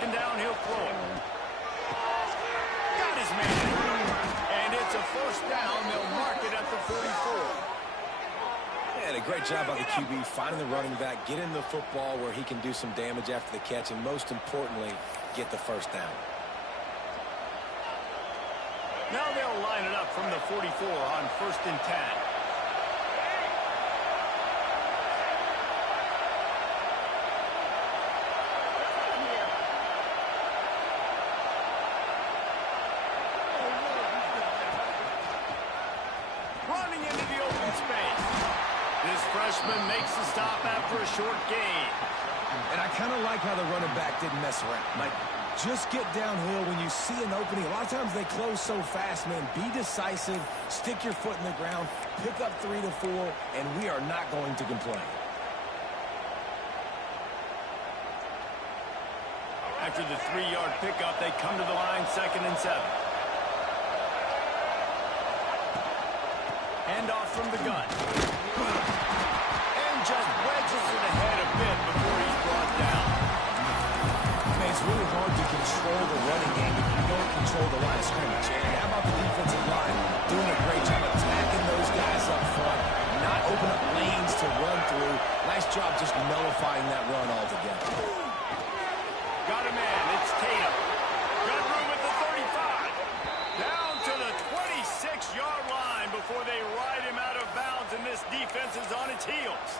second down, he'll throw it. Got his man. And it's a first down. They'll mark it at the 44. And a great job by the QB finding the running back, getting the football where he can do some damage after the catch, and most importantly, get the first down. Now they'll line it up from the 44 on 1st and 10. Running into the open space. This freshman makes the stop after a short gain. And I kind of like how the running back didn't mess around. Like, just get downhill when you see an opening. A lot of times they close so fast, man. Be decisive, stick your foot in the ground, pick up 3 to 4, and we are not going to complain. After the 3-yard pickup, they come to the line, 2nd and 7. Hand off from the gun. And just wedges it ahead a bit before he's brought down. Man, it's really hard to control the running game if you don't control the line of scrimmage. And how about the defensive line doing a great job attacking those guys up front, not open up lanes to run through. Nice job just nullifying that run altogether. Got a man. It's Tatum. Got room at the 35. Down to the 26-yard line before they ride him out of bounds, and this defense is on its heels.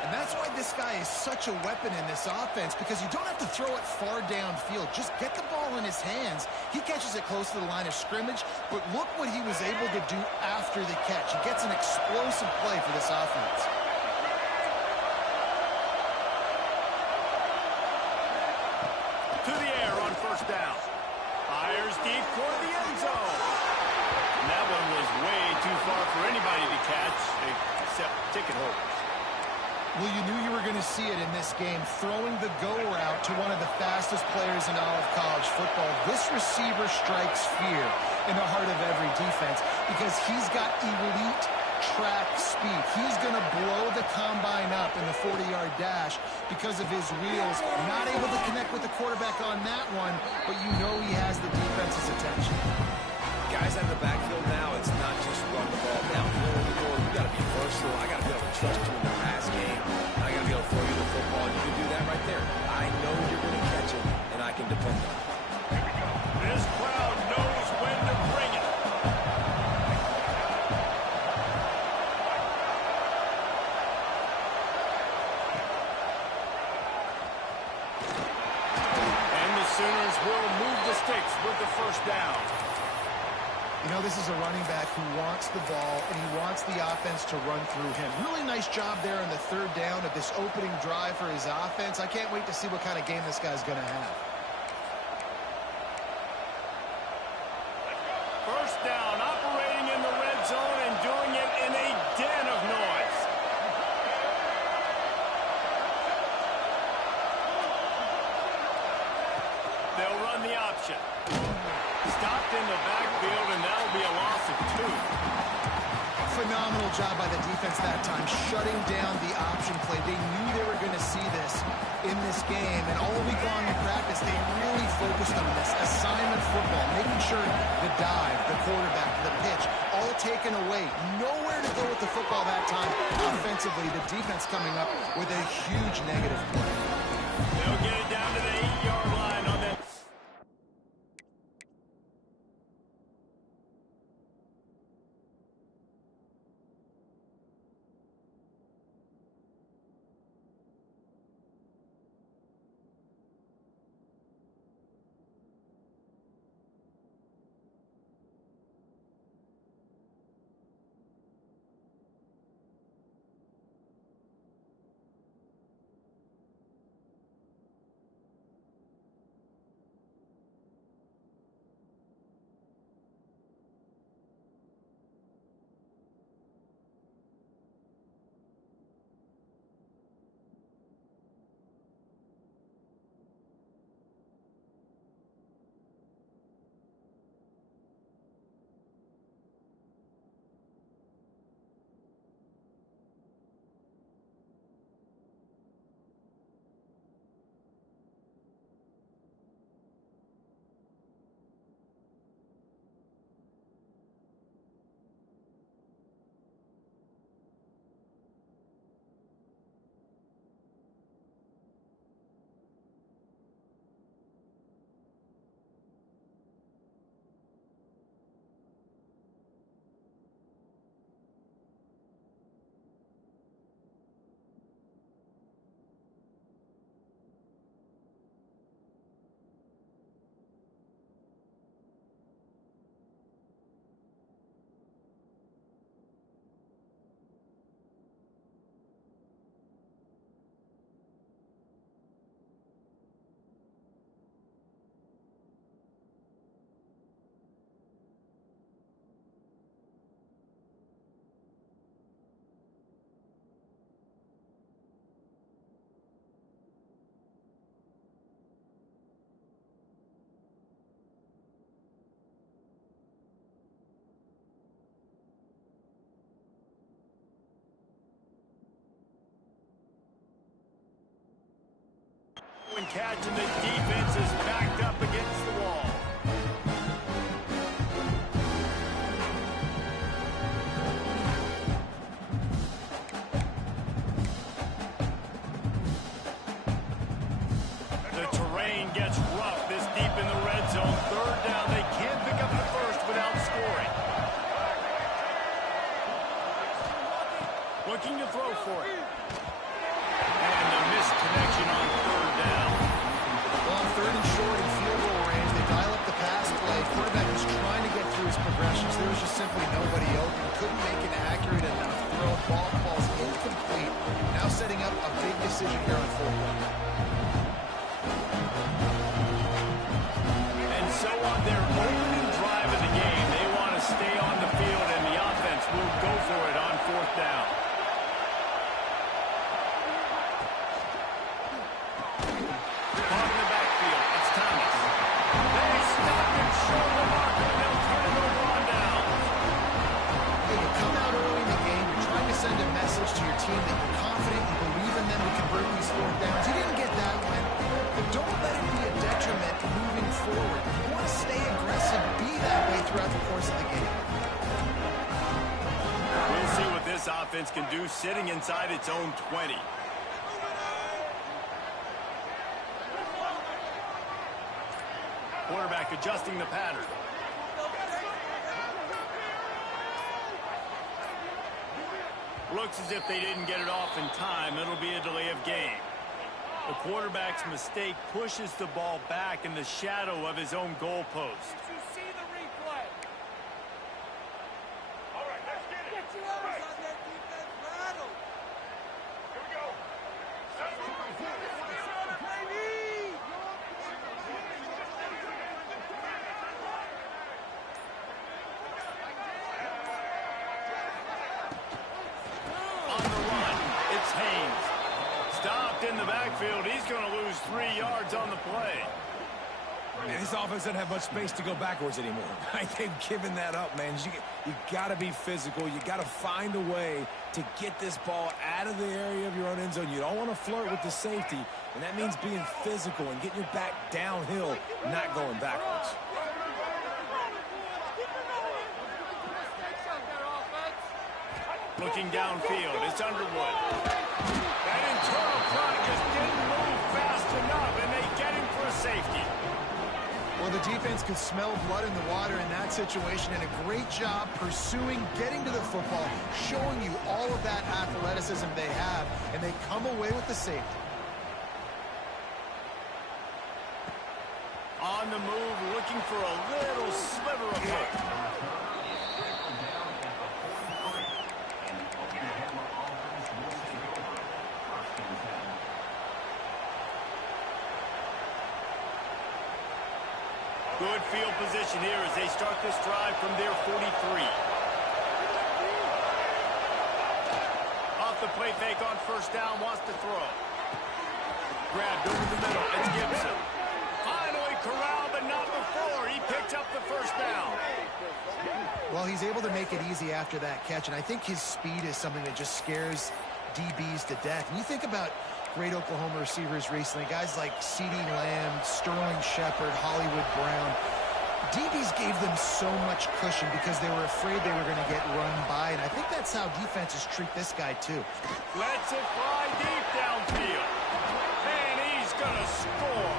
And that's why this guy is such a weapon in this offense, because you don't have to throw it far downfield. Just get the ball in his hands. He catches it close to the line of scrimmage, but look what he was able to do after the catch. He gets an explosive play for this offense. To the air on 1st down. Fires deep toward the end zone. And that one was way too far for anybody to catch, except ticket holders. Well, you knew you were going to see it in this game, throwing the go route to one of the fastest players in all of college football. This receiver strikes fear in the heart of every defense because he's got elite track speed. He's going to blow the combine up in the 40-yard dash because of his wheels. Not able to connect with the quarterback on that one, but you know he has the defense's attention. Guys out of the backfield now, it's not just run the ball downfield in the door. You got to be versatile. I got to be able to trust you in the pass game. I got to be able to throw you the football. You can do that right there. I know you're going to catch it, and I can depend on it. This crowd knows when to bring it. And the Sooners will move the sticks with the first down. You know, this is a running back who wants the ball, and he wants the offense to run through him. Really nice job there on the 3rd down of this opening drive for his offense. I can't wait to see what kind of game this guy's going to have. First down, operating in the red zone and doing it in a den of noise. They'll run the option. Stopped in the backfield, and that'll be a loss of 2. Phenomenal job by the defense that time, shutting down the option play. They knew they were going to see this in this game, and all week long in practice, they really focused on this assignment football, making sure the dive, the quarterback, the pitch, all taken away. Nowhere to go with the football that time. Offensively, the defense coming up with a huge negative play. They'll get it down to the 8-yard line on that. and catch, and the defense is backed up against the wall. The terrain gets rough this deep in the red zone. Third down, they can't pick up the first without scoring. Looking to throw for it. And the missed connection on third down. Well, on third and short in field goal range, they dial up the pass play. Quarterback was trying to get through his progressions. There was just simply nobody open. Couldn't make an accurate enough throw. Ball falls incomplete. Now setting up a big decision here on fourth down. And so on their opening drive of the game, they want to stay on the field, and the offense will go for it on fourth down. On the backfield, it's Thomas. They stop and show the marker, and they'll turn it over on down. Hey, you come out early in the game, you're trying to send a message to your team that you're confident, you believe in them to convert these fourth downs. You didn't get that one, but don't let it be a detriment moving forward. You want to stay aggressive, be that way throughout the course of the game. We'll see what this offense can do sitting inside its own 20. Quarterback adjusting the pattern. Looks as if they didn't get it off in time. It'll be a delay of game. The quarterback's mistake pushes the ball back in the shadow of his own goalpost. Did you see the replay? All right, let's get it. Get your arms on that defense rattle. Here we go. Baby! On the run, it's Haynes. Stopped in the backfield. He's going to lose 3 yards on the play. Man, this offense doesn't have much space to go backwards anymore. They've given that up, man. You got to be physical. You got to find a way to get this ball out of the area of your own end zone. You don't want to flirt with the safety, and that means being physical and getting your back downhill, not going backwards. Looking downfield, it's Underwood. That internal product just didn't move fast enough, and they get him for a safety. Well, the defense could smell blood in the water in that situation, and a great job pursuing, getting to the football, showing you all of that athleticism they have, and they come away with the safety. On the move, looking for a little sliver of hook. Good field position here as they start this drive from their 43. Off the play fake on first down, wants to throw. Grabbed over the middle, it's Gibson. Finally corralled, but not before. He picked up the first down. Well, he's able to make it easy after that catch, and I think his speed is something that just scares DBs to death. And you think about great Oklahoma receivers recently, guys like CeeDee Lamb, Sterling Shepard, Hollywood Brown. DBs gave them so much cushion because they were afraid they were going to get run by, and I think that's how defenses treat this guy too. Lets it fly deep downfield. And he's going to score.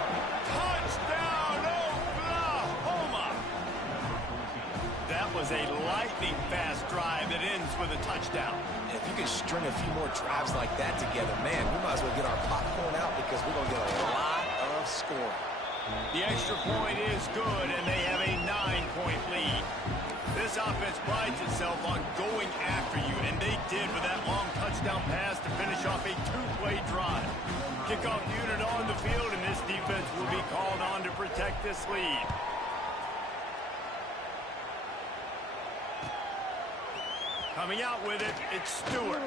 Touchdown, Oklahoma! That was a lightning-fast drive that ends with a touchdown. If you can string a few more drives like that together, man, we might as well get our popcorn out because we're going to get a lot of scoring. The extra point is good, and they have a 9-point lead. This offense prides itself on going after you, and they did with that long touchdown pass to finish off a 2-play drive. Kickoff unit on the field, and this defense will be called on to protect this lead. Coming out with it, it's Stewart.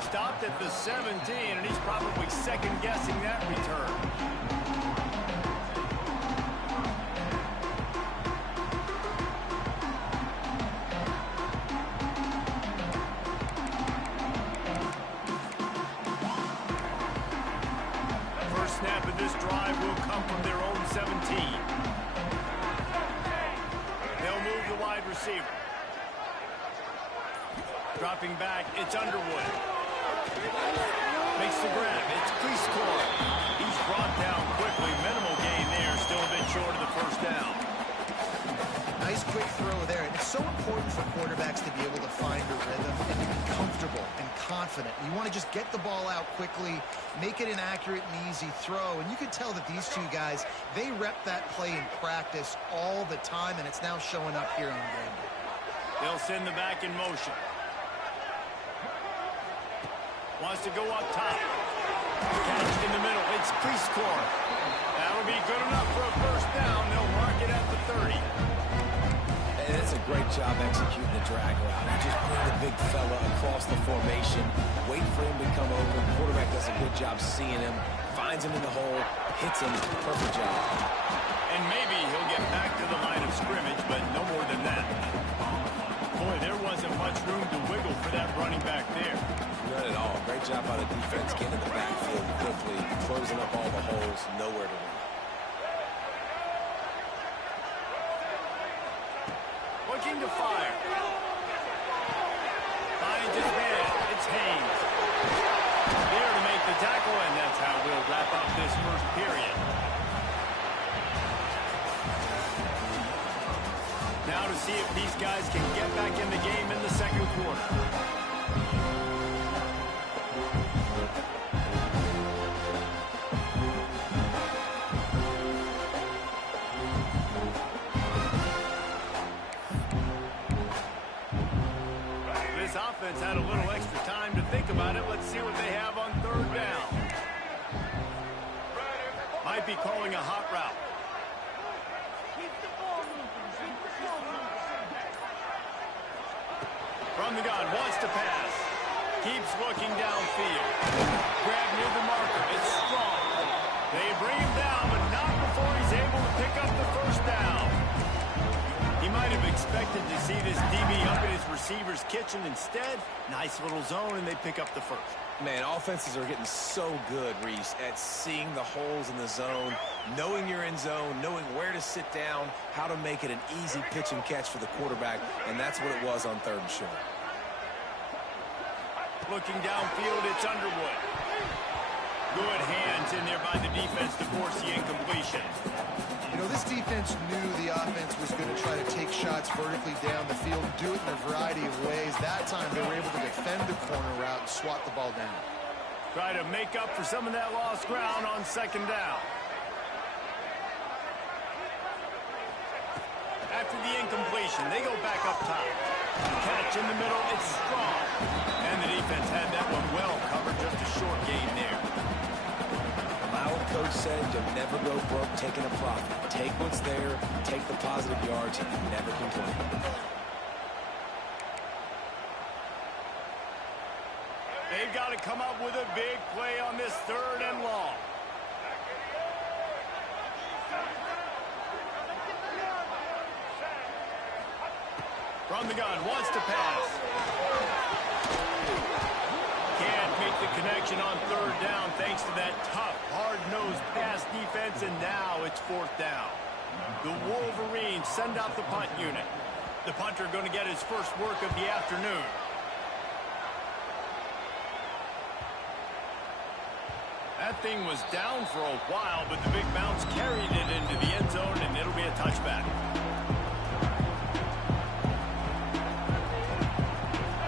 Stopped at the 17, and he's probably second-guessing that return. drive will come from their own 17. They'll move the wide receiver. Dropping back, it's Underwood. Makes the grab, it's Cleescore. He's brought down quickly. Minimal gain there, still a bit short of the first down. Nice quick throw there. And it's so important for quarterbacks to be able to find a rhythm and to be comfortable and confident. You want to just get the ball out quickly, make it an accurate and easy throw. And you can tell that these two guys, they rep that play in practice all the time, and it's now showing up here on game day. They'll send the back in motion. Wants to go up top. Catch in the middle. It's Cleescore. That'll be good enough for a first down. They'll mark it at the 30. And it's a great job executing the drag route. You just bring the big fella across the formation, wait for him to come over. The quarterback does a good job seeing him, finds him in the hole, hits him. Perfect job. And maybe he'll get back to the line of scrimmage, but no more than that. Boy, there wasn't much room to wiggle for that running back there. None at all. Great job by the defense getting in the backfield quickly, closing up all the holes, nowhere to run. Looking to fire. Finds his man. It's Haynes. There to make the tackle, and that's how we'll wrap up this first period. Now to see if these guys can get back in the game in the second quarter. Offense had a little extra time to think about it. Let's see what they have on third down. Might be calling a hot route. From the gun, wants to pass. Keeps looking downfield. Grab near the marker. It's Strong. They bring him down, but not before he's able to pick up the first down. He might have expected to see this DB up in his receiver's kitchen. Instead, nice little zone, and they pick up the first. Man, offenses are getting so good, Reese, at seeing the holes in the zone, knowing you're in zone, knowing where to sit down, how to make it an easy pitch and catch for the quarterback, and that's what it was on third and short. Looking downfield, it's Underwood. Good hands in there by the defense to force the incompletion. You know, this defense knew the offense was going to try to take shots vertically down the field and do it in a variety of ways. That time, they were able to defend the corner route and swat the ball down. Try to make up for some of that lost ground on second down. After the incompletion, they go back up top. Catch in the middle, it's Strong. And the defense had that one well covered, just a short gain there. My old coach said you'll never go broke taking a profit. Take what's there, take the positive yards, and never complain. They've got to come up with a big play on this third and long. From the gun, wants to pass. Can't make the connection on third down thanks to that tough, hard-nosed pass defense, and now it's fourth down. The Wolverines send out the punt unit. The punter going to get his first work of the afternoon. That thing was down for a while, but the big bounce carried it into the end zone, and it'll be a touchback.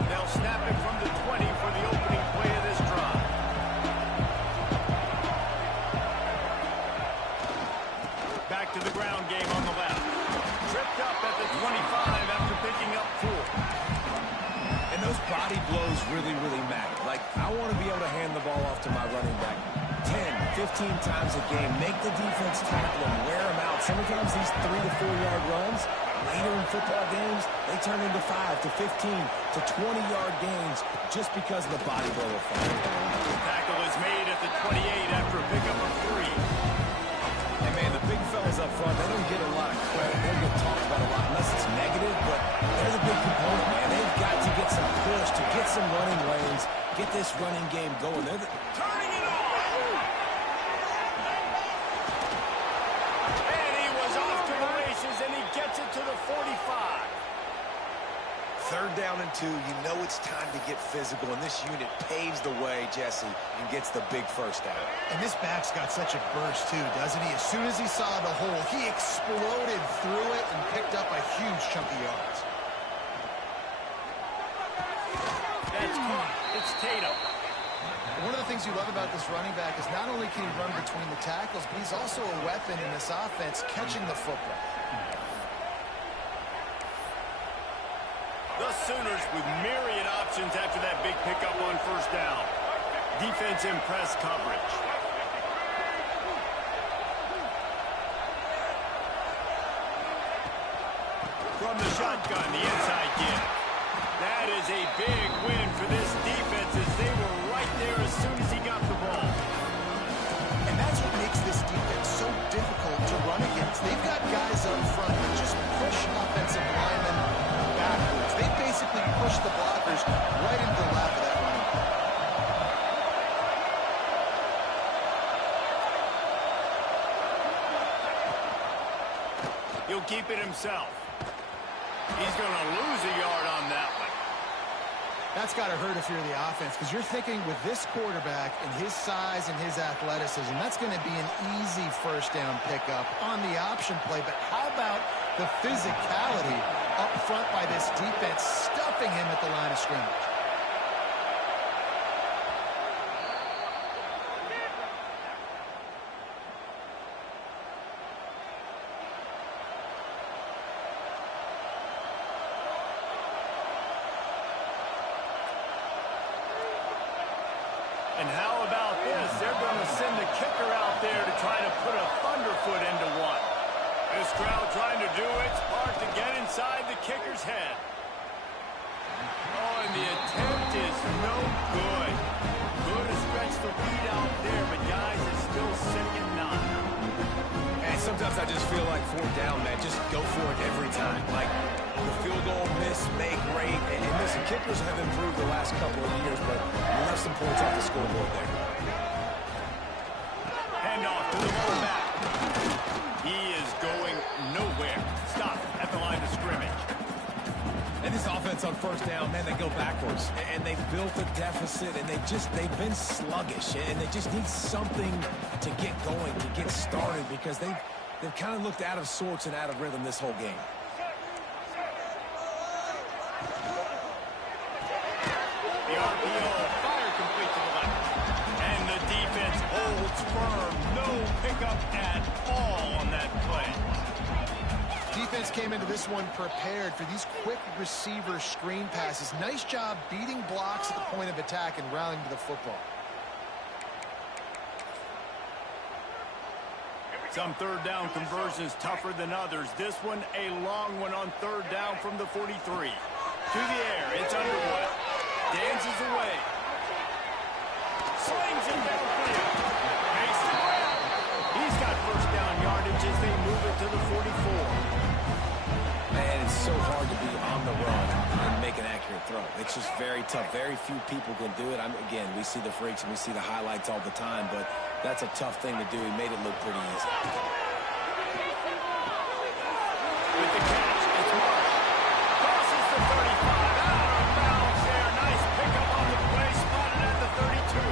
They'll snap it from the 20 for the opening play of this drive. Back to the ground game on the left. Tripped up at the 25 after picking up 4. And those body blows really, really matter. Like, I want to be able to hand the ball off to my running back 10, 15 times a game. Make the defense tackle them, wear them out. Sometimes these 3 to 4 yard runs, later in football games, they turn into 5 to 15 to 20 yard gains just because of the body blow effect. Tackle is made at the 28 after a pickup of 3. And man, the big fellas up front, they don't get a lot of credit. They don't get talked about a lot unless it's negative, but they're the big component, man. They've got to get some push, to get some running lanes, get this running game going. They're turning it on! down and 2. You know it's time to get physical, and this unit paves the way, Jesse, and gets the big first down. And this back's got such a burst, too, doesn't he? As soon as he saw the hole, he exploded through it and picked up a huge chunk of yards. That's caught. It's Tatum. One of the things you love about this running back is not only can he run between the tackles, but he's also a weapon in this offense catching the football. The Sooners with myriad options after that big pickup on first down. Defense in press coverage. From the shotgun, the inside give. That is a big win for this defense as they were right there as soon as he got the ball. And that's what makes this defense so difficult to run against. They've got guys up front that just push offensive linemen backwards. They basically push the blockers right into the lap of that running back. He'll keep it himself. He's going to lose a yard on that one. That's got to hurt if you're the offense, because you're thinking with this quarterback and his size and his athleticism, that's going to be an easy first down pickup on the option play. But how about the physicality up front by this defense, stuffing him at the line of scrimmage? And how about this? They're going to send the kicker out there to try to put a thunderfoot into one. This crowd trying to do its part to get inside the kicker's head. Oh, and the attempt is no good. Good to stretch the lead out there, but guys, it's still sitting at 9. And sometimes I just feel like fourth down, man. Just go for it every time. Like the field goal miss, make great. And listen, kickers have improved the last couple of years, but you left some points off the scoreboard there. Handoff to the fullback. He is going nowhere. Stop at the line of scrimmage. And this offense on first down, man, they go backwards. And they've built a deficit, and they've been sluggish. And they just need something to get going, to get started, because they've kind of looked out of sorts and out of rhythm this whole game. The RPO, fire complete to the left. And the defense holds firm. No pickup at all on that play. Defense came into this one prepared for these quick receiver screen passes. Nice job beating blocks at the point of attack and rallying to the football. Some third down conversions tougher than others. This one a long one on third down from the 43. To the air, it's Underwood. Dances away. Slings it downfield. Makes the grab. He's got first down yardage as they move it to the 44. Man, it's so hard to be on the run and make an accurate throw. It's just very tough. Very few people can do it. Again, we see the freaks and we see the highlights all the time, but that's a tough thing to do. He made it look pretty easy. With the catch, it's Marsh. Crosses the 35. Out of bounds there. Nice pickup on the play. Spotted at the 32.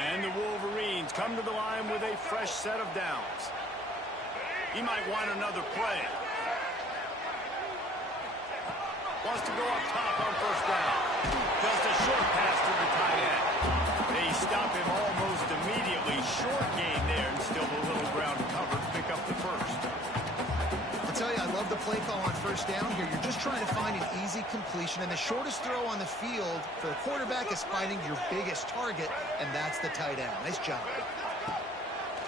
And the Wolverines come to the line with a fresh set of downs. He might want another play. Wants to go up top on first down. Just a short pass to the tight end. They stop him almost immediately. Short gain there and still a little ground covered. Pick up the first. I'll tell you, I love the play call on first down here. You're just trying to find an easy completion, and the shortest throw on the field for the quarterback is finding your biggest target, and that's the tight end. Nice job.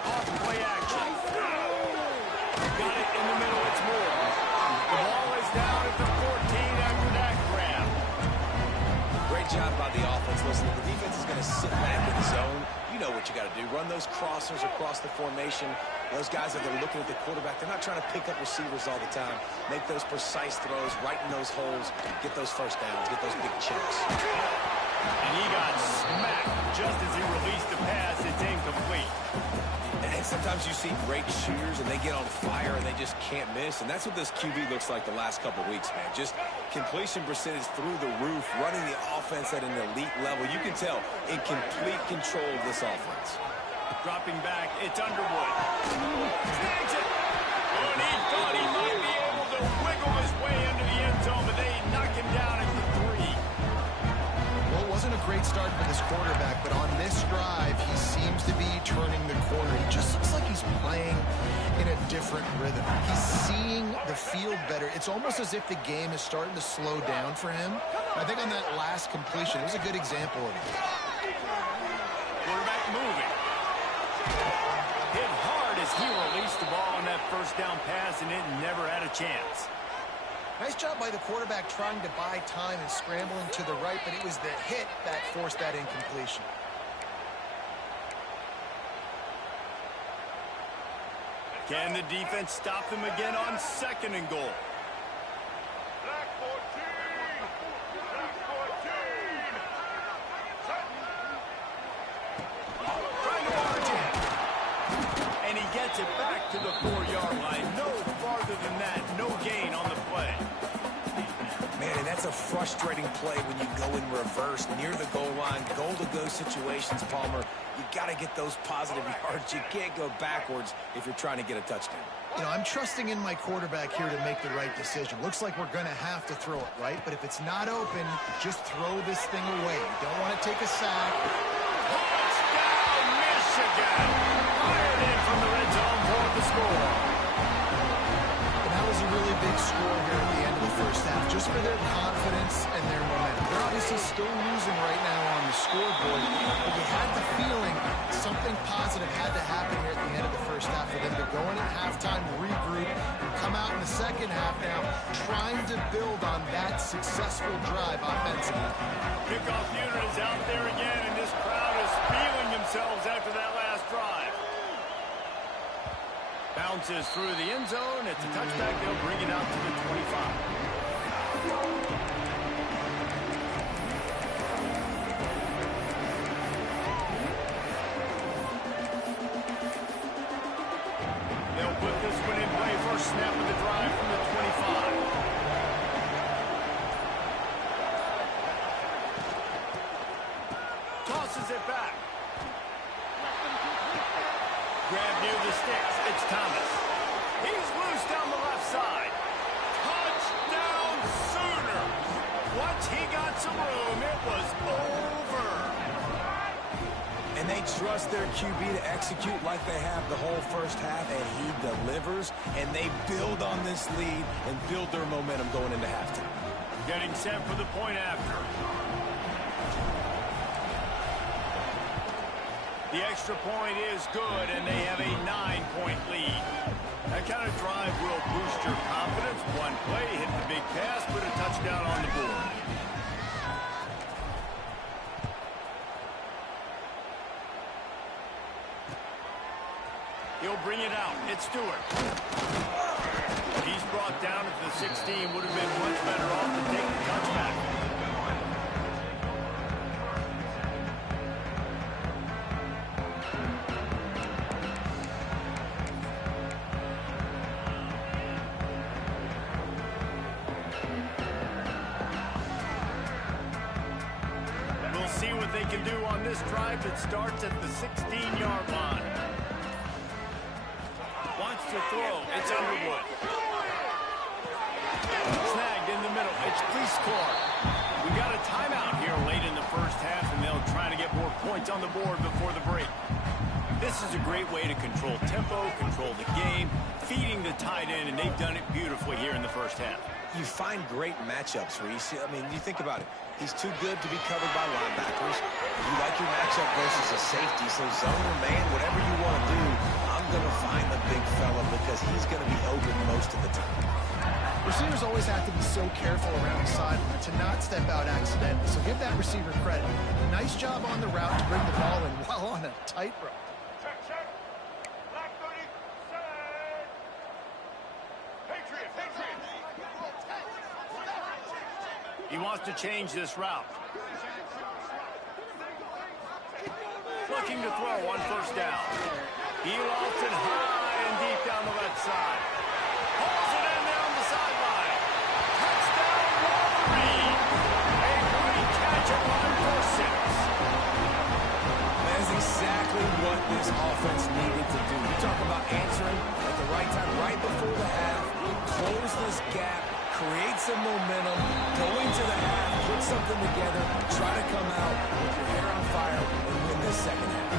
Off play action. Got it in the middle. It's Moore. The ball is down at the 14 after that grab. Great job by the offense. Listen, the defense is going to sit back in the zone. You know what you got to do. Run those crossers across the formation. Those guys that are looking at the quarterback, they're not trying to pick up receivers all the time. Make those precise throws right in those holes. Get those first downs. Get those big checks. And he got smacked just as he released the pass. It's incomplete. And sometimes you see great shooters and they get on fire and they just can't miss. And that's what this QB looks like the last couple weeks, man. Just completion percentage through the roof, running the offense at an elite level. You can tell in complete control of this offense. Dropping back, it's Underwood. Snags it. And he thought he might be able to wiggle his way into the end zone, but they knock him down at the 3. Well, it wasn't a great start for this quarterback, but on this drive, he seems to be turning the corner. He just looks like he's playing in a different rhythm. He's seeing the field better. It's almost as if the game is starting to slow down for him. I think on that last completion, it was a good example of it. Quarterback moving. Hit hard as he released the ball on that first down pass, and it never had a chance. Nice job by the quarterback trying to buy time and scrambling to the right, but it was the hit that forced that incompletion. Can the defense stop them again on 2nd and goal? Black 14! Black 14! Trying to barge in. And he gets it back to the 4-yard line. No farther than that. No gain on the play. Man, and that's a frustrating play when you go in reverse near the goal line. Goal-to-go situations, Palmer. You got to get those positive yards. You can't go backwards if you're trying to get a touchdown. You know, I'm trusting in my quarterback here to make the right decision. Looks like we're going to have to throw it, right? But if it's not open, just throw this thing away. You don't want to take a sack. Touchdown, Michigan! Fired in from the red zone for the score. And that was a really big score here at the end of the first half, just for their confidence and their momentum. They're obviously still losing right now on the scoreboard, but you had the feeling something positive had to happen here at the end of the first half for them to go in at halftime, regroup, and come out in the second half now trying to build on that successful drive offensively. Kickoff unit is out there again, and this crowd is feeling themselves after that last drive. Bounces through the end zone. It's a touchback. They'll bring it out to the 25. They'll put this one in play. First snap of the drive from the 25. Tosses it back. Grab near the sticks. It's Thomas. He's loose down the left side. Touchdown Sooners. Once he got some room, it was over. And they trust their QB to execute like they have the whole first half, and he delivers, and they build on this lead and build their momentum going into halftime. Getting set for the point after. The extra point is good, and they have a 9-point lead. That kind of drive will boost your confidence. One play, hit the big pass, put a touchdown on the board. He'll bring it out. It's Stewart. He's brought down at the 16. Would have been much better off to take the touchback. We'll see what they can do on this drive that starts at the 16-yard line. Wants to throw. It's Underwood. Snagged in the middle. It's Cleescore. We got a timeout here late in the first half, and they'll try to get more points on the board before the break. This is a great way to control tempo, control the game, feeding the tight end, and they've done it beautifully here in the first half. You find great matchups, Reese. I mean, you think about it. He's too good to be covered by linebackers. You like your matchup versus a safety, so zone or man, whatever you want to do, I'm going to find the big fella because he's going to be open most of the time. Receivers always have to be so careful around the sideline to not step out accidentally, so give that receiver credit. Nice job on the route to bring the ball in while on a tightrope. Check, check. Black 30, set. Patriot, Patriot. He wants to change this route. Looking to throw on first down. He lofts it high and deep down the left side. Pulls it in down the sideline. Touchdown, Wolverine. A great catch and run for 6. That is exactly what this offense needed to do. You talk about answering at the right time, right before the half, close this gap, create some momentum, go into the half, put something together, try to come out with your hair on fire and win this second half.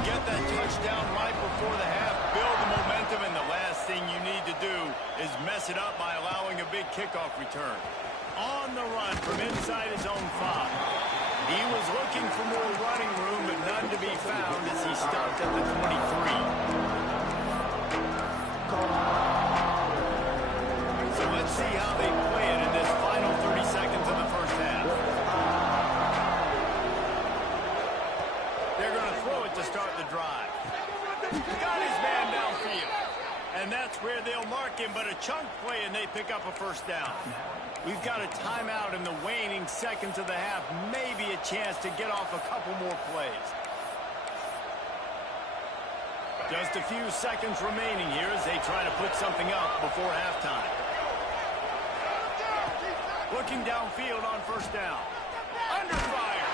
Get that touchdown right before the half, build the momentum, and the last thing you need to do is mess it up by allowing a big kickoff return. On the run from inside his own 5. He was looking for more running room, but none to be found as he stopped at the 23. So let's see how they play it in this final 30 seconds of the first half. They're going to throw it to start the drive. Got his man downfield. And that's where they'll mark him, but a chunk play and they pick up a first down. We've got a timeout in the waning seconds of the half. Maybe a chance to get off a couple more plays. Just a few seconds remaining here as they try to put something up before halftime. Looking downfield on first down. Under fire.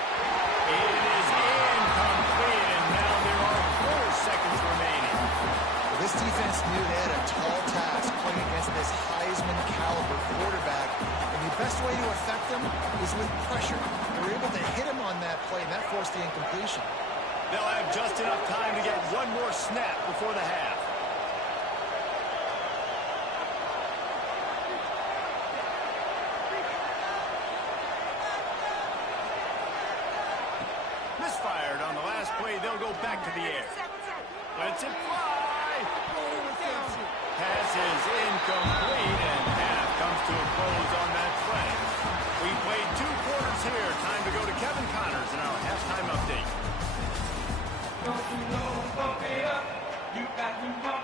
It is incomplete, and now there are 4 seconds remaining. This defense knew they had a tall task playing against this Heisman-caliber quarterback, and the best way to affect them is with pressure. They were able to hit him on that play, and that forced the incompletion. They'll have just enough time to get one more snap before the half. Misfired on the last play. They'll go back to the air. Let's it fly. Pass is incomplete, and half comes to a close on that play. We played 2 quarters here. Time to go to Kevin Connors in our halftime update.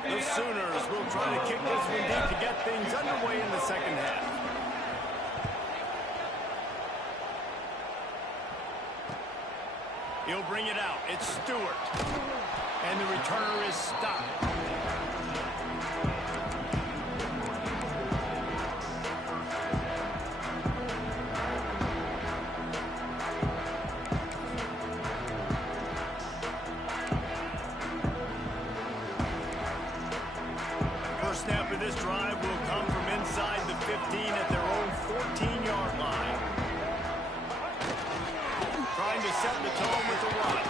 The Sooners will try to kick this one deep to get things underway in the second half. He'll bring it out. It's Stewart. And the returner is stopped. First snap of this drive will come from inside the 15 at their own 14-yard line. Trying to set the tone with the run.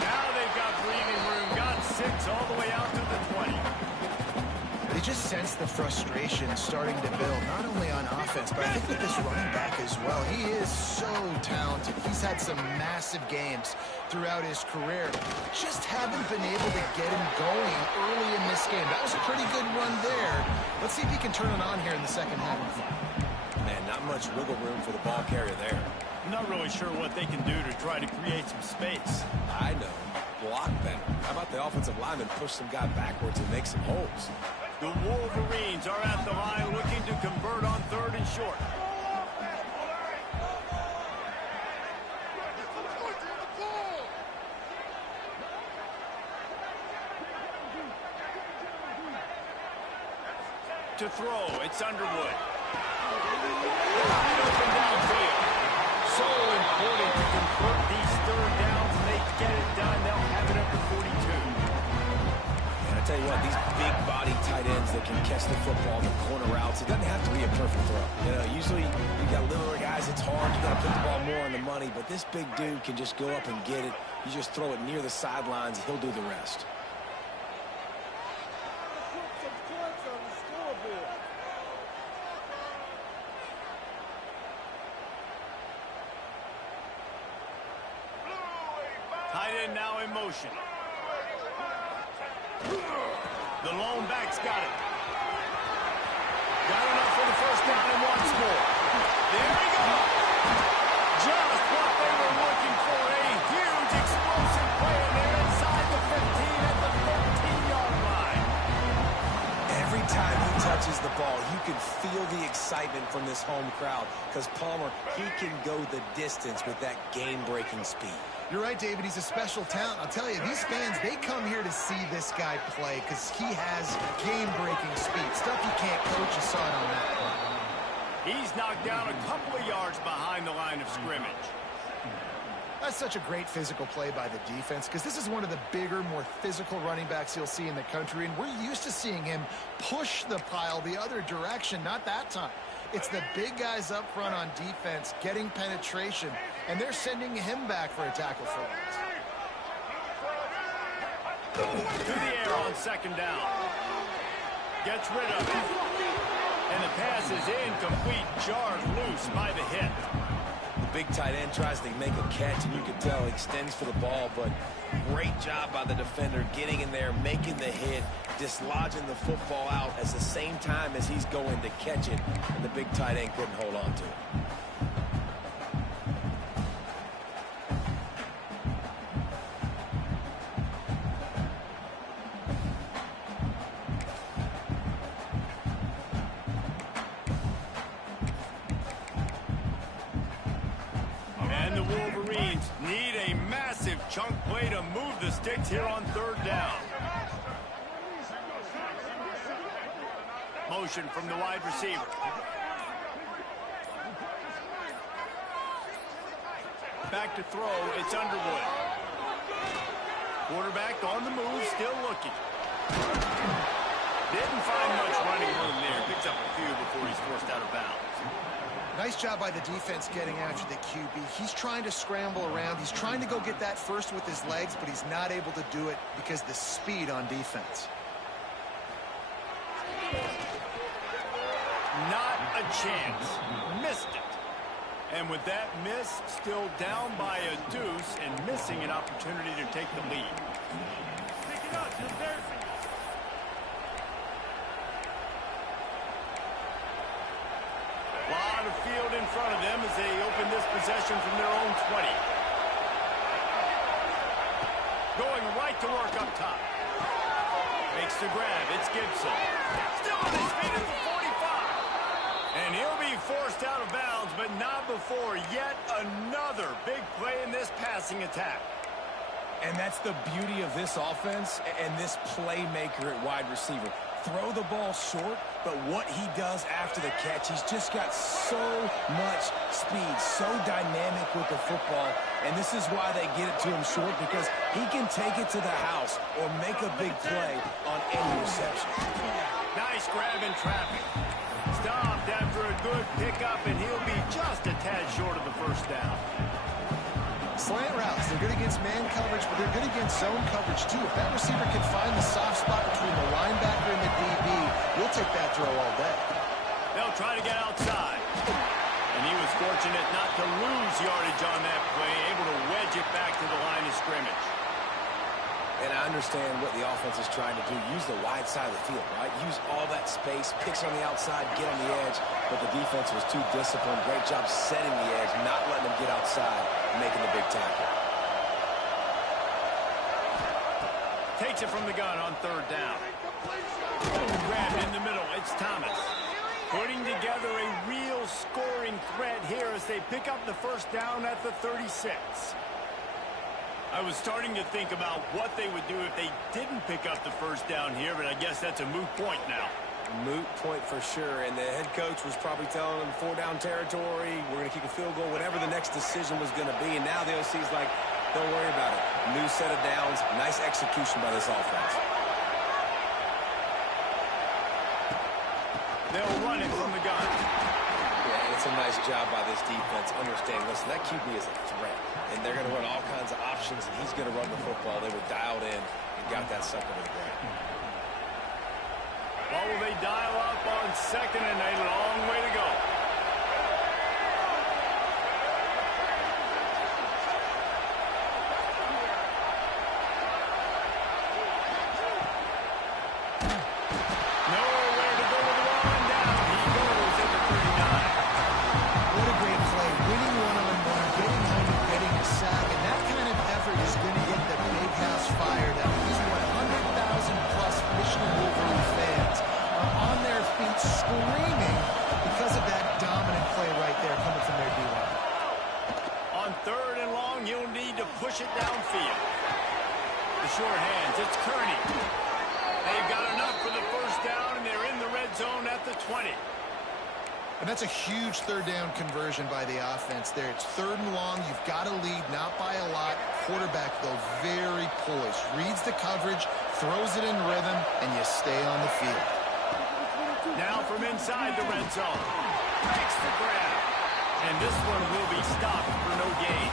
Now they've got breathing room. Got 6 all the way out to the 20. They just sense the frustration starting to build, not only on offense, but I think with this running back as well. He is so talented. He's had some massive games throughout his career. Just haven't been able to get him going early in this game. That was a pretty good run there. Let's see if he can turn it on here in the second half. Man, not much wiggle room for the ball carrier there. Not really sure what they can do to try to create some space. I know. Block better. How about the offensive lineman push some guy backwards and make some holes? The Wolverines are at the line looking to convert on 3rd and short. To throw, it's Underwood. Wide open downfield. So important to convert these 3rd downs, and they get it done. They'll have it up to 42. And I tell you what, these big-body tight ends that can catch the football, the corner routes, it doesn't have to be a perfect throw. You know, usually you got littler guys, it's hard. You got to put the ball more on the money, but this big dude can just go up and get it. You just throw it near the sidelines, he'll do the rest. Tight end now in motion. The lone back's got it. Got enough for the first down and once more. There he goes. Just what they were looking for. A huge explosive play, and they're inside the 15 at the 13-yard line. Every time he touches the ball, you can feel the excitement from this home crowd because Palmer, he can go the distance with that game-breaking speed. You're right, David. He's a special talent. I'll tell you, these fans, they come here to see this guy play because he has game-breaking speed. Stuff you can't coach. You saw it on that play. He's knocked down a couple of yards behind the line of scrimmage. That's such a great physical play by the defense because this is one of the bigger, more physical running backs you'll see in the country, and we're used to seeing him push the pile the other direction. Not that time. It's the big guys up front on defense getting penetration, and they're sending him back for a tackle for loss. To the air on second down. Gets rid of it. And the pass is incomplete, jarred loose by the hit. The big tight end tries to make a catch, and you can tell he extends for the ball, but great job by the defender getting in there, making the hit, dislodging the football out at the same time as he's going to catch it, and the big tight end couldn't hold on to it. Chunk play to move the sticks here on third down. Motion from the wide receiver. Back to throw, it's Underwood. Quarterback on the move, still looking. Didn't find much running room there. Picks up a few before he's forced out of bounds. Nice job by the defense getting after the QB. He's trying to scramble around. He's trying to go get that first with his legs, but he's not able to do it because of the speed on defense. Not a chance. Missed it. And with that miss, still down by a deuce and missing an opportunity to take the lead. Pick it up, lot of field in front of them as they open this possession from their own 20. Going right to work up top. Makes the grab. It's Gibson. Still on his feet at the 45. And he'll be forced out of bounds, but not before yet another big play in this passing attack. And that's the beauty of this offense and this playmaker at wide receiver. Throw the ball short, but what he does after the catch, he's just got so much speed, so dynamic with the football, and this is why they get it to him short, because he can take it to the house or make a big play on any reception. Nice grab in traffic. Stopped after a good pickup, and he'll be just a tad short of the first down. Slant routes, they're good against man coverage, but they're good against zone coverage too. If that receiver can find the soft spot between the linebacker and the DB, we'll take that throw all day. They'll try to get outside. And he was fortunate not to lose yardage on that play, able to wedge it back to the line of scrimmage. And I understand what the offense is trying to do. Use the wide side of the field, right? Use all that space, picks on the outside, get on the edge. But the defense was too disciplined. Great job setting the edge, not letting them get outside, making the big tackle. Takes it from the gun on third down. Grabbed in the middle. It's Thomas. Putting together a real scoring threat here as they pick up the first down at the 36. I was starting to think about what they would do if they didn't pick up the first down here, but I guess that's a moot point now. Moot point for sure, and the head coach was probably telling them 4-down territory, we're going to kick a field goal, whatever the next decision was going to be, and now the OC's like, don't worry about it. New set of downs, nice execution by this offense. They'll run it from the gun. Yeah, and it's a nice job by this defense. Understand, listen, that QB is a threat. And they're going to run all kinds of options, and he's going to run the football. They were dialed in and got that sucker to the ground. Well, will they dial up on second and a long way to go? Nowhere to go with the ball and down. He goes at the 39. What a great play. Winning one-on-one, getting home and getting a sack, and that kind of effort is going to get the big house fired up. These 100,000-plus Michigan Wolverine fans are on their feet screaming because of that the short hands. It's Kearney. They've got enough for the first down, and they're in the red zone at the 20. And that's a huge third down conversion by the offense there. It's 3rd and long. You've got to lead, not by a lot. Quarterback, though, very poised. Reads the coverage, throws it in rhythm, and you stay on the field. Now from inside the red zone. Makes the grab. And this one will be stopped for no gain.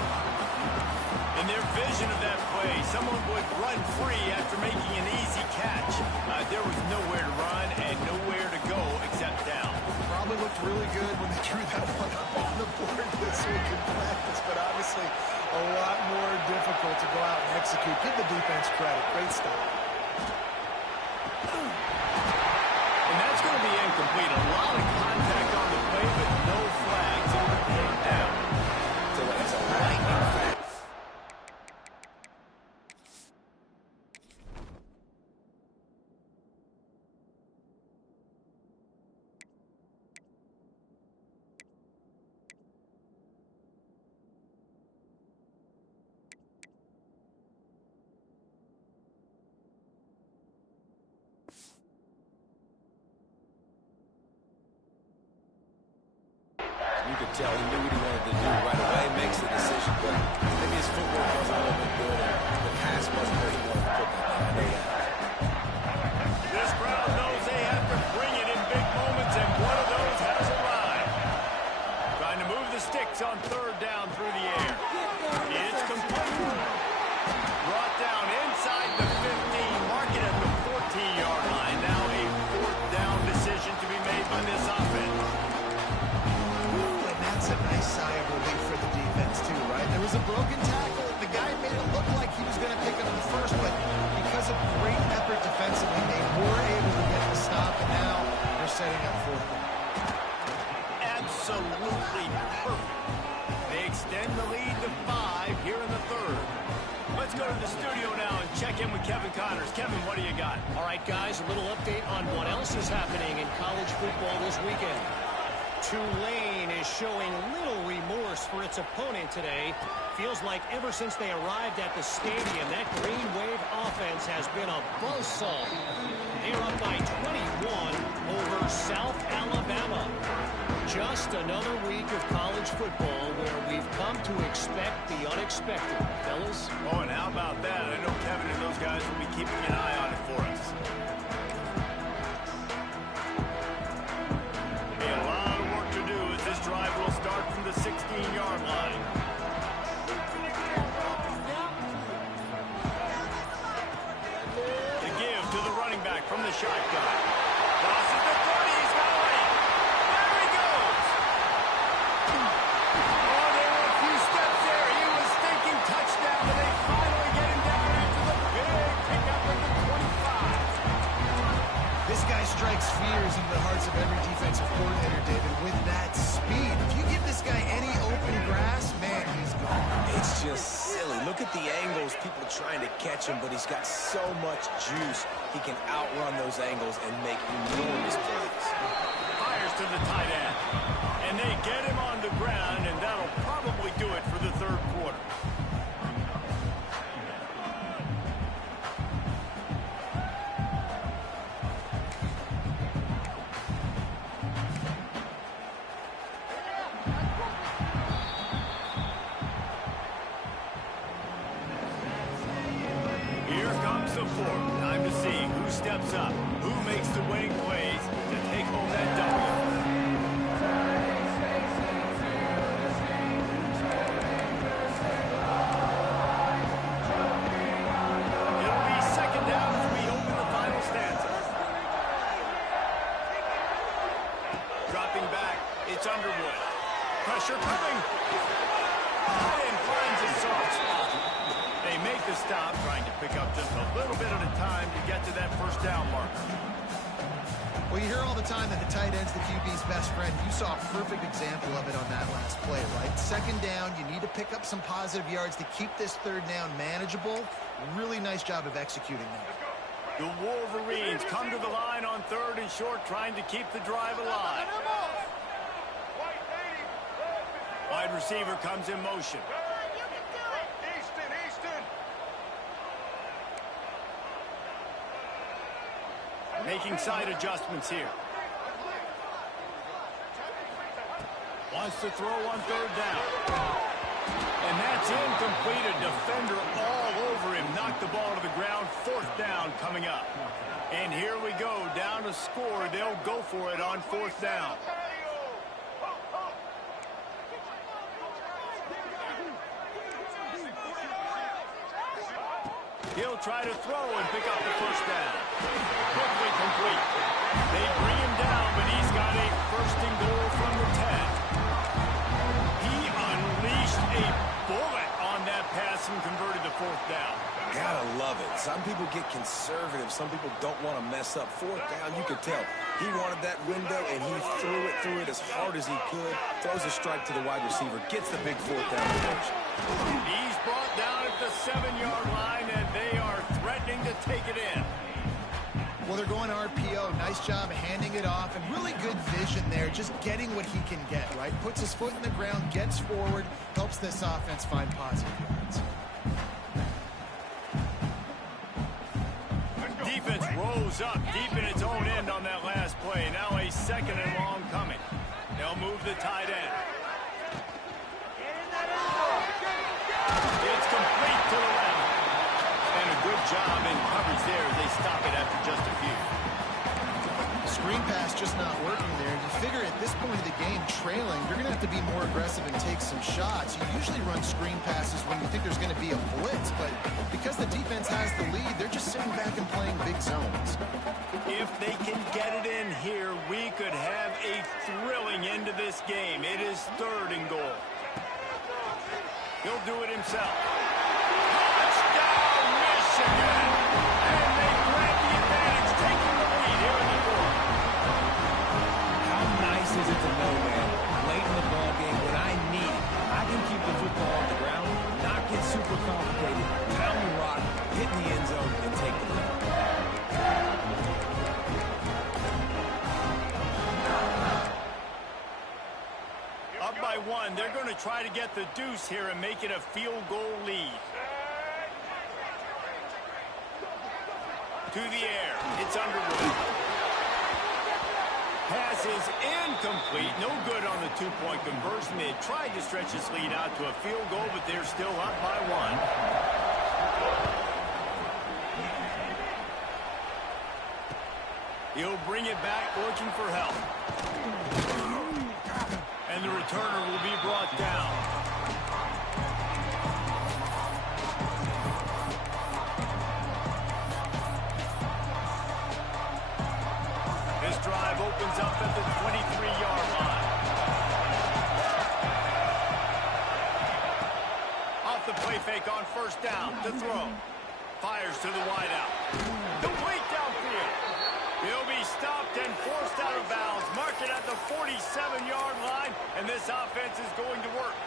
In their vision of that play, someone would run free after making an easy catch. There was nowhere to run and nowhere to go except down. Probably looked really good when they drew that one up on the board this week in practice, but obviously a lot more difficult to go out and execute. Give the defense credit. Great stop. And that's going to be incomplete. A lot of contact on the play, but no flags. It will be down. So it's a lightning fast. You could tell he knew what he wanted to do right away, makes the decision, but maybe his footwork wasn't a little bit good, and the pass wasn't where he wanted to put that. I know that. This crowd knows they have to bring it in big moments, and one of those has arrived. Trying to move the sticks on 3rd down through the air. It's complete. Brought down inside the 15, mark it at the 14-yard line. Now a 4th down decision to be made by this offense. That's a nice sigh of relief for the defense, too, right? There was a broken tackle. The guy made it look like he was going to pick up the first, but because of great effort defensively, they were able to get the stop, and now they're setting up 4th down. Absolutely perfect. They extend the lead to 5 here in the 3rd. Let's go to the studio now and check in with Kevin Connors. Kevin, what do you got? All right, guys, a little update on what else is happening in college football this weekend. Tulane is showing little remorse for its opponent today. Feels like ever since they arrived at the stadium, that Green Wave offense has been a buzzsaw. They're up by 21 over South Alabama. Just another week of college football where we've come to expect the unexpected, fellas. Oh, and how about that? I know Kevin and those guys will be keeping an eye on it for us. A lot of work to do as this drive will start from the 16-yard line. The give to the running back from the shotgun. Crosses the 30. He's got a lead. There he goes. Oh, there were a few steps there. He was thinking touchdown, but they finally get him down after the big pickup at the 25. This guy strikes fears into the hearts of every defensive coordinator, David, with that speed. If you give this guy any open grass, man, he's gone. It's just silly. Look at the angles, people trying to catch him, but he's got so much juice. He can outrun those angles and make enormous plays. Fires to the tight end. And they get him on the ground, and that'll probably do it for the 3rd quarter. Here comes the 4th. Time to see who steps up, who makes the winning plays to take home that W. It'll be 2nd down as we open the final stanza. Dropping back, it's Underwood. Pressure coming. And finds a soft spot. They make the stop, trying to pick up just a little bit at a time to get to that 1st down marker. Well, you hear all the time that the tight end's the QB's best friend. You saw a perfect example of it on that last play, right? 2nd down, you need to pick up some positive yards to keep this 3rd down manageable. Really nice job of executing that. The Wolverines come to the line on 3rd and short, trying to keep the drive alive. Wide receiver comes in motion. Easton. Making side adjustments here. Wants to throw on third down. And that's incomplete. A defender all over him. Knocked the ball to the ground. Fourth down coming up. And here we go. Down to score. They'll go for it on fourth down. He'll try to throw and pick up the first down. Quickly complete. They bring him down, but he's got a first and goal from the 10. He unleashed a bullet on that pass and converted the fourth down. Gotta love it. Some people get conservative. Some people don't want to mess up. Fourth down, you could tell. He wanted that window, and he threw it as hard as he could. Throws a strike to the wide receiver. Gets the big fourth down conversion. He's brought down at the 7-yard line, and they are threatening to take it in. Well, they're going RPO. Nice job handing it off, and really good vision there, just getting what he can get, right? Puts his foot in the ground, gets forward, helps this offense find positive yards. Defense rolls up deep in its own end on that last play. Now a second and long coming. They'll move the tight end. It's complete to the left. And a good job in coverage there. They stop it after just a few. Screen pass just not working there. You figure at this point of the game, trailing, you're going to have to be more aggressive and take some shots. You usually run screen passes when you think there's going to be a blitz, but because the defense has the lead, they're just sitting back and playing big zones. If they can get it in here, we could have a thrilling end to this game. It is third and goal. He'll do it himself. Touchdown, Michigan! And they grab the advantage, taking the lead here in the fourth. How nice is it to know, man, late in the ball game, when I need it, I can keep the football on the ground, not get super complicated, pound the rock, hit in the end zone, and take the lead. Up by one, they're going to try to get the deuce here and make it a field goal lead. To the air, it's Underwood. Pass is incomplete, no good on the two-point conversion. They tried to stretch this lead out to a field goal, but they're still up by one. He'll bring it back, looking for help. And the returner will be brought down. This drive opens up at the 23-yard line. Off the play fake on first down to throw. Fires to the wideout. Complete downfield. He'll be stopped and forced out of bounds. Mark it at the 47-yard line, and this offense is going to work.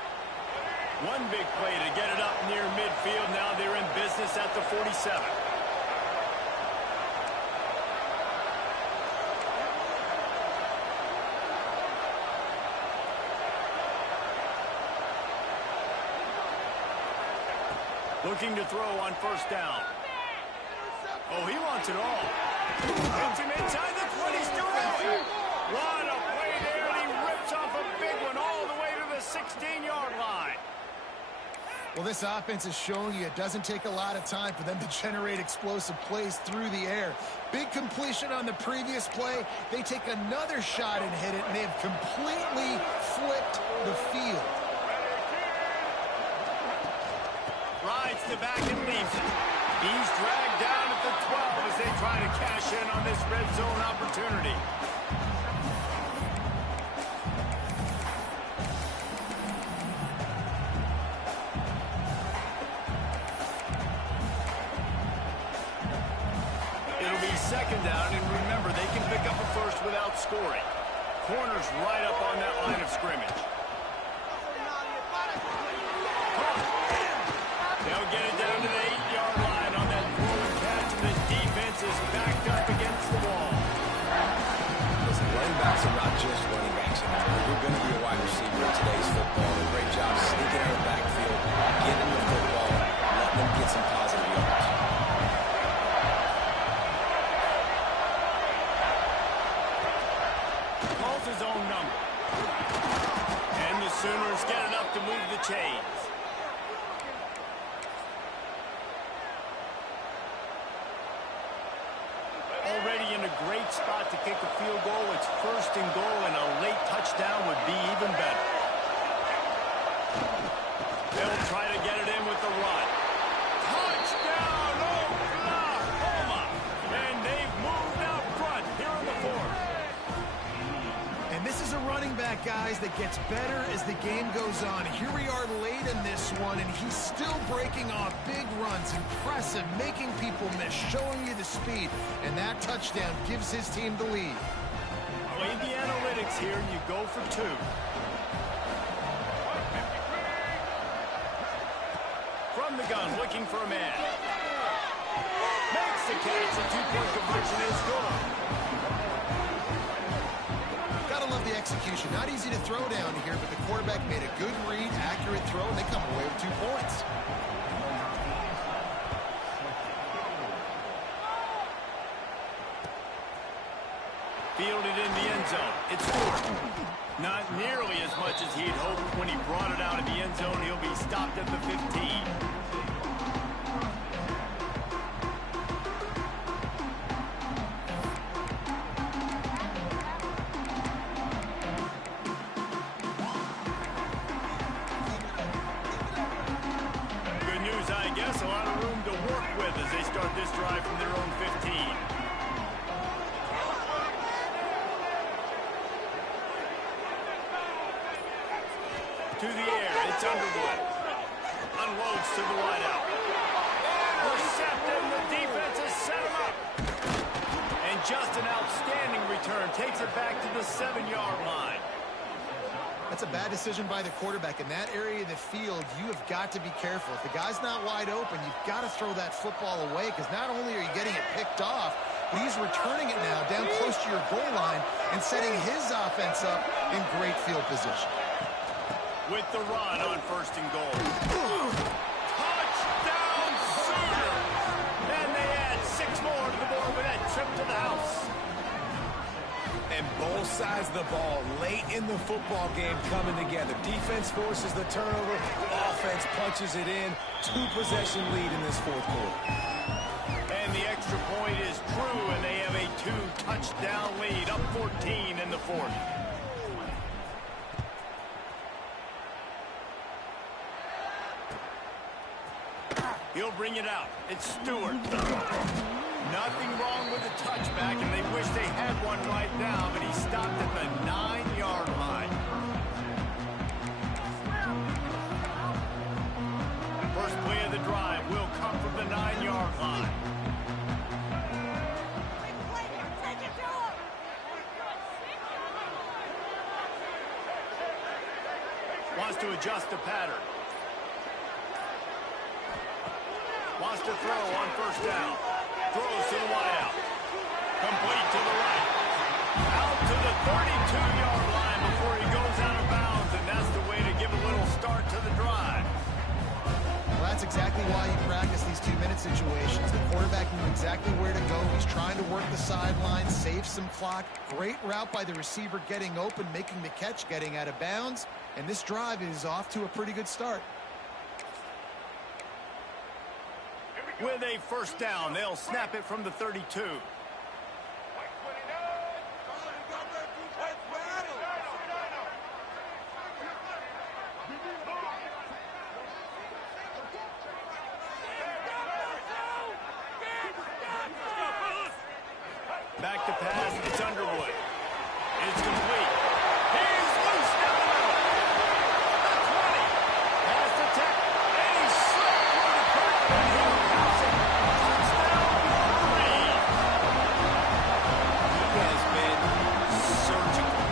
One big play to get it up near midfield. Now they're in business at the 47. Looking to throw on first down. Oh, he wants it all. Hits him inside the 20, still going. What a play there, and he rips off a big one all the way to the 16-yard line. Well, this offense is showing you it doesn't take a lot of time for them to generate explosive plays through the air. Big completion on the previous play. They take another shot and hit it, and they have completely flipped the field. Rides the back and leaves it. He's dragged down at the 12 as they try to cash in on this red zone opportunity. It'll be second down, and remember, they can pick up a first without scoring. Corner's right up on that line of scrimmage. They'll get it down to the 8-yard line on that throw and catch, and the defense is backed up against the wall. Listen, running backs are not just running backs anymore. You're going to be a wide receiver in today's football. A great job sneaking out of the backfield, getting the football, letting them get some positive yards. enough to move the chains. Already in a great spot to kick a field goal. It's 1st and goal, and a late touchdown would be even better. They'll try to get it in with the run. Touchdown, Oklahoma! And they've moved out front here in the 4th. And this is a running back, guys, that gets better as the game goes on. Here we are late in this one, and he's still breaking off big runs. Impressive, making people miss, showing you the speed. And that touchdown gives his team the lead. Play the analytics here, and you go for 2. From the gun, looking for a man. Makes the catch. The 2-point conversion is good. Gotta love the execution. Not easy to throw down here, but the quarterback made a good read, accurate throw, and they come away with 2 points. Fielded in the end zone. It's Stewart. Not nearly as much as he'd hoped when he brought it out of the end zone. He'll be stopped at the 15. Good news, I guess. A lot of room to work with as they start this drive from their own 15. To the air, it's Underwood. Unloads to the wideout. Intercepted, the defense has set him up. And just an outstanding return. Takes it back to the 7-yard line. That's a bad decision by the quarterback. In that area of the field, you have got to be careful. If the guy's not wide open, you've got to throw that football away, because not only are you getting it picked off, but he's returning it now down close to your goal line and setting his offense up in great field position. With the run on 1st and goal. Touchdown, Sooners! And they add 6 more to the board with that trip to the house. And both sides of the ball late in the football game coming together. Defense forces the turnover. Offense punches it in. 2-possession lead in this 4th quarter. And the extra point is true, and they have a 2-touchdown lead, up 14 in the 4th. He'll bring it out. It's Stewart. Nothing wrong with the touchback, and they wish they had one right now, but he stopped at the 9-yard line. First play of the drive will come from the 9-yard line. Wants to adjust the pattern. Wants to throw on 1st down. Throws to the wideout. Complete to the right. Out to the 32-yard line before he goes out of bounds, and that's the way to give a little start to the drive. Well, that's exactly why you practice these 2-minute situations. The quarterback knew exactly where to go. He's trying to work the sideline, save some clock. Great route by the receiver getting open, making the catch, getting out of bounds. And this drive is off to a pretty good start. With a 1st down, they'll snap it from the 32. Back to pass, it's Underwood. It's complete. He's loose down the middle. The 20. Pass the tech. And he's slipped through the crowd. And he'll pass it. Touchdown, 3. He has been surgical.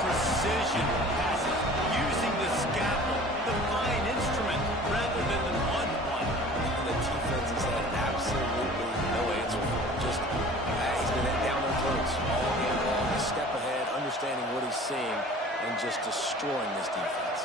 Precision passes. Using the scalpel, the fine instrument, rather than the blunt one. And the defense has had absolutely no answer for him. Just, he's been down their throats all game long. A step ahead, understanding what he's seeing, and just destroying this defense.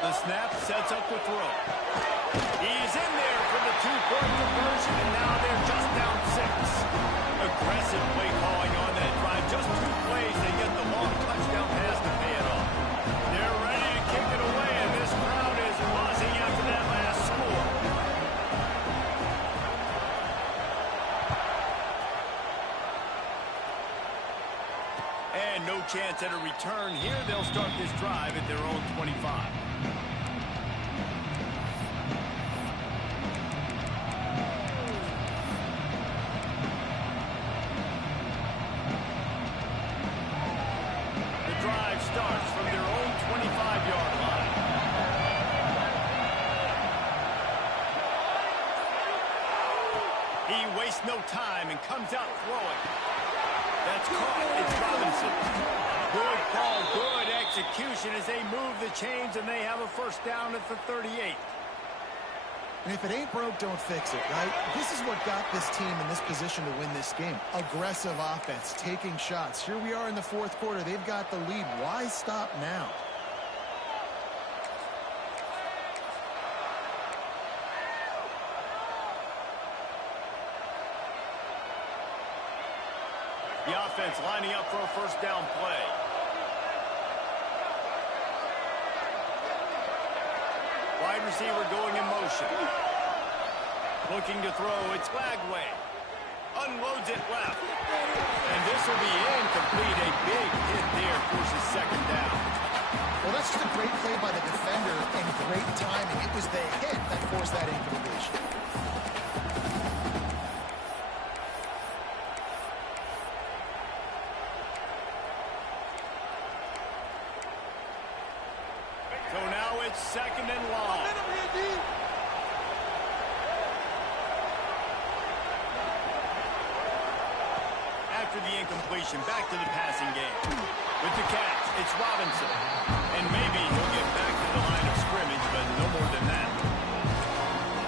The snap sets up the throw. He's in there. Aggressive play calling on that drive. Just 2 plays, they get the long touchdown pass to pay it off. They're ready to kick it away, and this crowd is buzzing after that last score. And no chance at a return here. They'll start this drive at their own 25. The drive starts from their own 25-yard line. He wastes no time and comes out throwing. That's caught. It's Robinson. Good call, good execution as they move the chains, and they have a first down at the 38. And if it ain't broke, don't fix it, right? This is what got this team in this position to win this game. Aggressive offense, taking shots. Here we are in the fourth quarter. They've got the lead. Why stop now? The offense lining up for a first down play. Wide receiver going in motion. Looking to throw. It's Lagway. Unloads it left. And this will be incomplete. A big hit there forces second down. Well, that's just a great play by the defender and great timing. It was the hit that forced that incompletion. So now it's second and long. After the incompletion, back to the passing game. With the catch, it's Robinson. And maybe he'll get back to the line of scrimmage, but no more than that.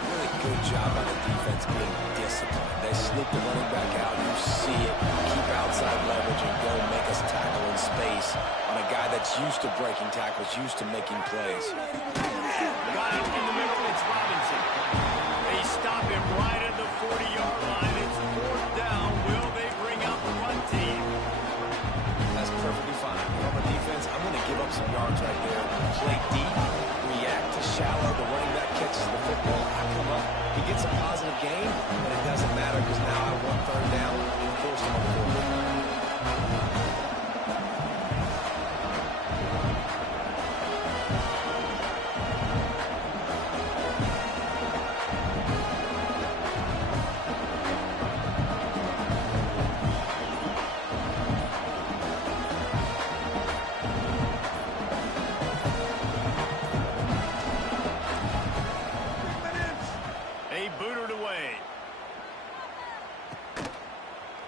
Really good job by the defense being disciplined. They sneak the running back out. You see it. Keep outside leverage and go make us tackle in space on a guy that's used to breaking tackles, used to making plays. Got it in the middle. It's Robinson. They stop him right at the 40-yard line. It's fourth down. Will they bring out the run team? That's perfectly fine. On the defense, I'm going to give up some yards right there. Play deep, react to shallow. The running back catches the football. I come up. He gets a positive gain, and it doesn't matter because now I want third down and force him on forward.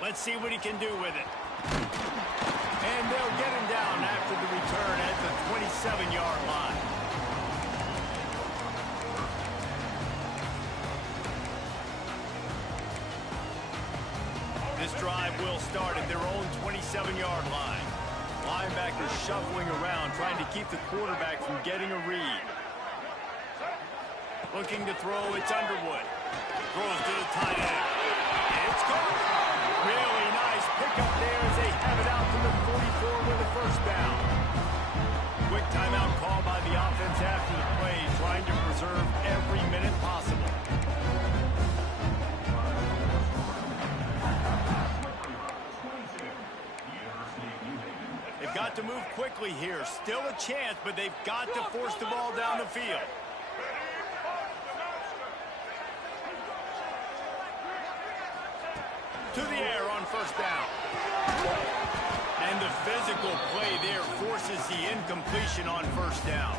Let's see what he can do with it. And they'll get him down after the return at the 27-yard line. This drive will start at their own 27-yard line. Linebackers shuffling around, trying to keep the quarterback from getting a read. Looking to throw, it's Underwood. Throws to the tight end. It's gone. Really nice pickup there as they have it out to the 44 with a first down. Quick timeout call by the offense after the play, trying to preserve every minute possible. They've got to move quickly here. Still a chance, but they've got to force the ball down the field. To the air on first down. And the physical play there forces the incompletion on first down.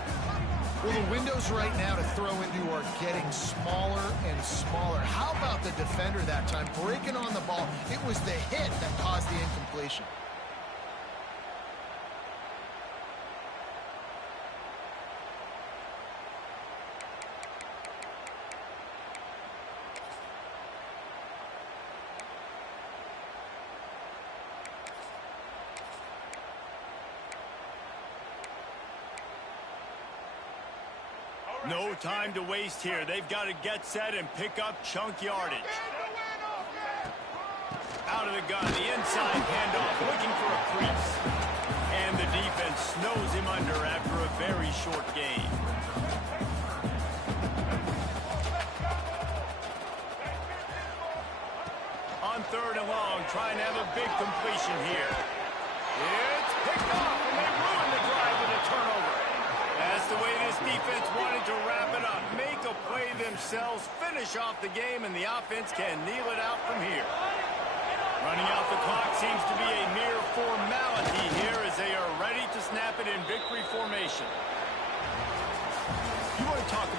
Well, the windows right now to throw into are getting smaller and smaller. How about the defender that time breaking on the ball? It was the hit that caused the incompletion. No time to waste here. They've got to get set and pick up chunk yardage. Out of the gun, the inside handoff, looking for a crease. And the defense snows him under after a very short gain. On 3rd and long, trying to have a big completion here. It's picked off, and they ruin the drive with a turnover. That's the way this defense wanted to wrap it up. Make a play themselves, finish off the game, and the offense can kneel it out from here. Running out the clock seems to be a mere formality here as they are ready to snap it in victory formation. You want to talk about